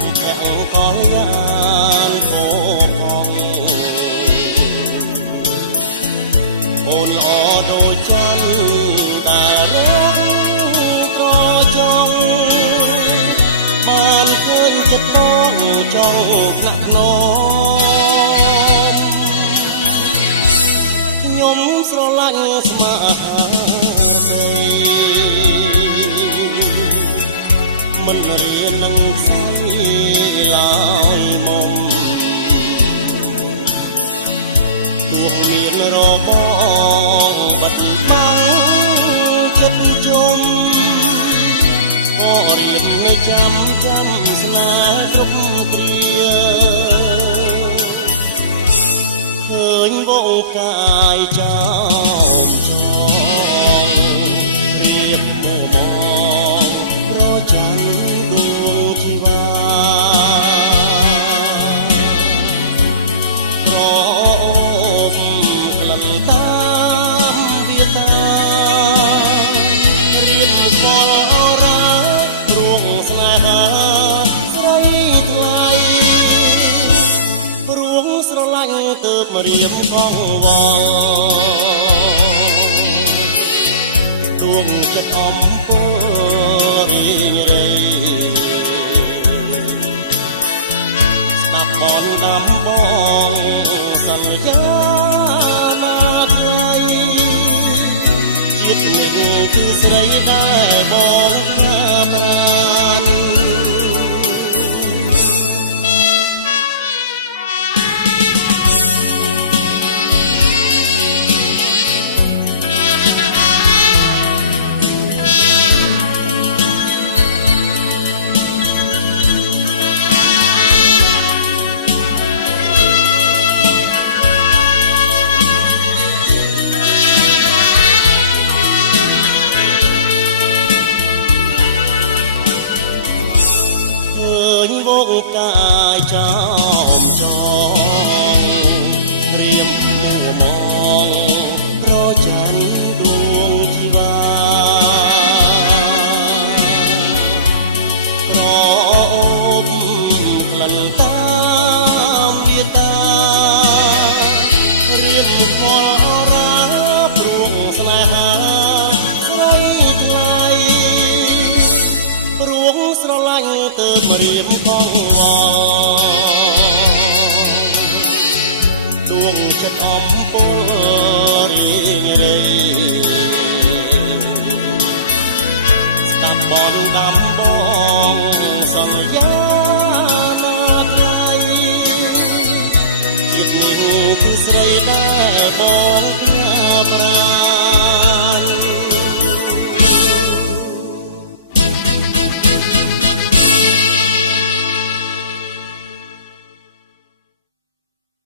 បភៈកលយានពផង អូនល្អដូចច័ន្ទដែលរងត្រចង់បានឃើញចិត្តបងចង់ថ្នាក់ថ្នមខ្ញុំស្រឡាញ់ស្មារតីមិនរៀននឹងស្អីឡើយមុំទោះមានរបងបាត់បាំងចិត្តជុំក៏រៀននៅចាំស្នេហ៍គ្រប់គ្រាឃើញវងកាយចោមចងរៀបមួមងប្រច័ណ្ឌដួងជីវាក្រអូបក្លិនតាមវាតារៀបស្គាល់អរ៉ាព្រួងស្នេហាស្រីថ្លៃព្រួងស្រឡាញ់ទើបរៀបកងវល់ដួងចិត្តអំពើរីងរៃស្ដាប់បនដាំបងសន្យាណាថ្លៃជាតិនេះគឺស្រីដែលបងប្រាន ឃើញវងកាយចោមចងក្រៀមមួមងប្រច័ណ្ឌដួងជីវាក្រអូបក្លិនតាមវាតារៀបខ្វល់អរ៉ាព្រួងស្នេហាស្រីថ្លៃ ព្រួងស្រឡាញ់ទើបរៀបកងវល់ដួងចិត្តអំពើរីងរៃស្ដាប់បនដាំបងសន្យាណាថ្លៃជាតិនេះគឺស្រី